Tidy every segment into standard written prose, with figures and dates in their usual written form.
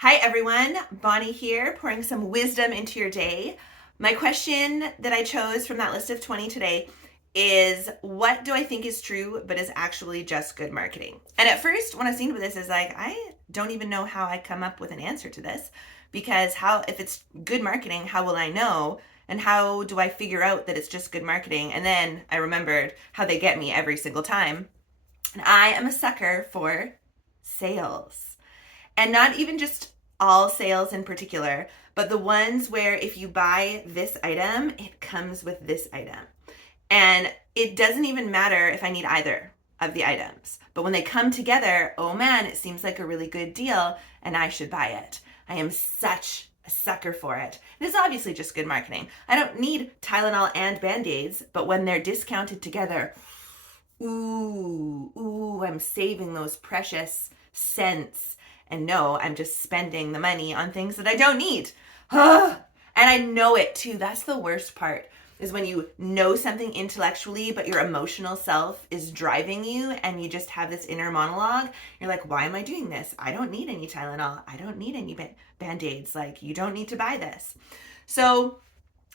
Hi everyone, Bonnie here, pouring some wisdom into your day. My question that I chose from that list of 20 today is, what do I think is true but is actually just good marketing? And at first, when I was thinking about this, is like, I don't even know how I come up with an answer to this, because if it's good marketing, how will I know? And how do I figure out that it's just good marketing? And then I remembered how they get me every single time. And I am a sucker for sales. And not even just all sales in particular, but the ones where if you buy this item, it comes with this item. And it doesn't even matter if I need either of the items. But when they come together, oh man, it seems like a really good deal and I should buy it. I am such a sucker for it. And it's obviously just good marketing. I don't need Tylenol and Band-Aids, but when they're discounted together, I'm saving those precious cents. And no, I'm just spending the money on things that I don't need. And I know it too. That's the worst part, is when you know something intellectually, but your emotional self is driving you and you just have this inner monologue. You're like, why am I doing this? I don't need any Tylenol. I don't need any Band-Aids. Like, you don't need to buy this. So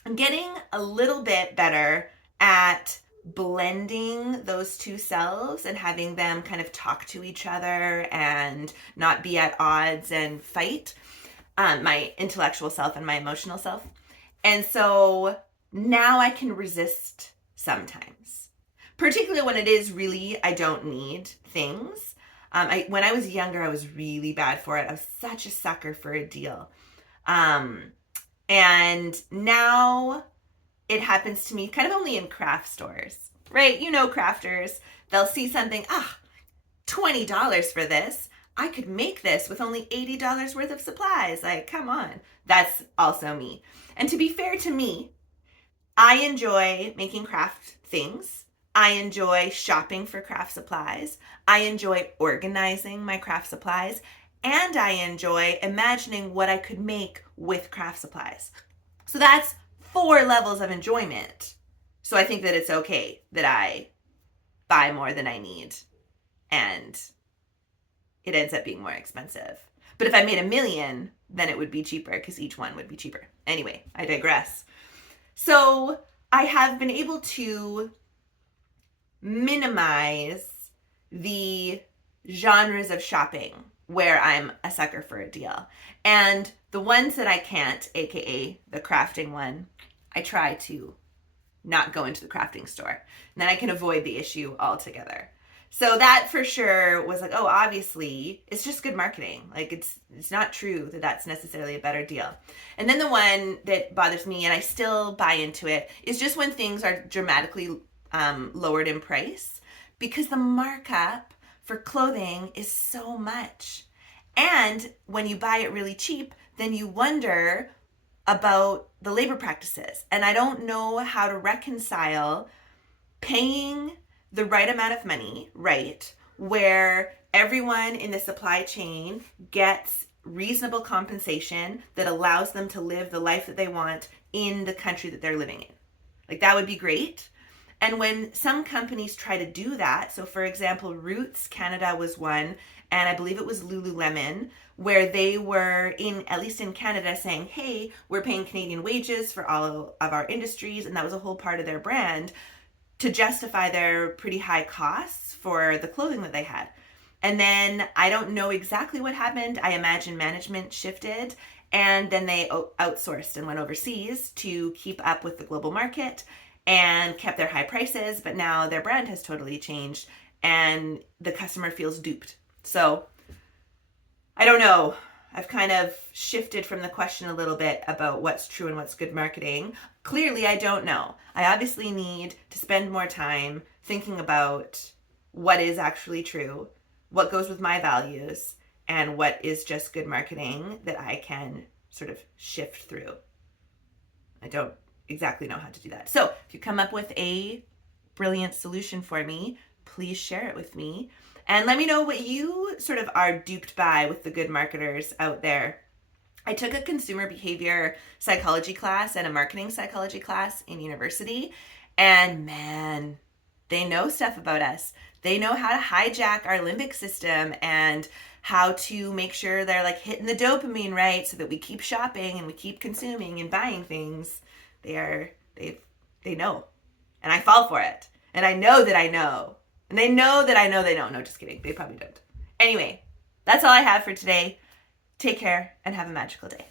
I'm getting a little bit better at blending those two selves and having them kind of talk to each other and not be at odds and fight, my intellectual self and my emotional self. And so now I can resist sometimes, particularly when it is really, I don't need things. When I was younger, I was really bad for it. I was such a sucker for a deal. And now it happens to me kind of only in craft stores, right? You know, crafters, they'll see something, $20 for this. I could make this with only $80 worth of supplies. Like, come on. That's also me. And to be fair to me, I enjoy making craft things. I enjoy shopping for craft supplies. I enjoy organizing my craft supplies. And I enjoy imagining what I could make with craft supplies. So that's 4 levels of enjoyment. So I think that it's okay that I buy more than I need and it ends up being more expensive. But if I made 1,000,000, then it would be cheaper because each one would be cheaper. Anyway, I digress. So I have been able to minimize the genres of shopping where I'm a sucker for a deal. And the ones that I can't, aka the crafting one, I try to not go into the crafting store. And then I can avoid the issue altogether. So that for sure was like, oh, obviously it's just good marketing. Like it's not true that that's necessarily a better deal. And then the one that bothers me, and I still buy into it, is just when things are dramatically lowered in price, because the markup for clothing is so much. And when you buy it really cheap, then you wonder about the labor practices. And I don't know how to reconcile paying the right amount of money, right, where everyone in the supply chain gets reasonable compensation that allows them to live the life that they want in the country that they're living in. Like, that would be great. And when some companies try to do that, so for example, Roots Canada was one, and I believe it was Lululemon, where they were at least in Canada, saying, hey, we're paying Canadian wages for all of our industries, and that was a whole part of their brand to justify their pretty high costs for the clothing that they had. And then I don't know exactly what happened. I imagine management shifted, and then they outsourced and went overseas to keep up with the global market and kept their high prices, but now their brand has totally changed and the customer feels duped. So I don't know. I've kind of shifted from the question a little bit about what's true and what's good marketing. Clearly, I don't know. I obviously need to spend more time thinking about what is actually true, what goes with my values, and what is just good marketing that I can sort of shift through. I don't exactly know how to do that. So if you come up with a brilliant solution for me, please share it with me. And let me know what you sort of are duped by with the good marketers out there. I took a consumer behavior psychology class and a marketing psychology class in university. And man, they know stuff about us. They know how to hijack our limbic system and how to make sure they're like hitting the dopamine right so that we keep shopping and we keep consuming and buying things. They know. And I fall for it. And I know that I know. And they know that I know they don't. No, just kidding. They probably don't. Anyway, that's all I have for today. Take care and have a magical day.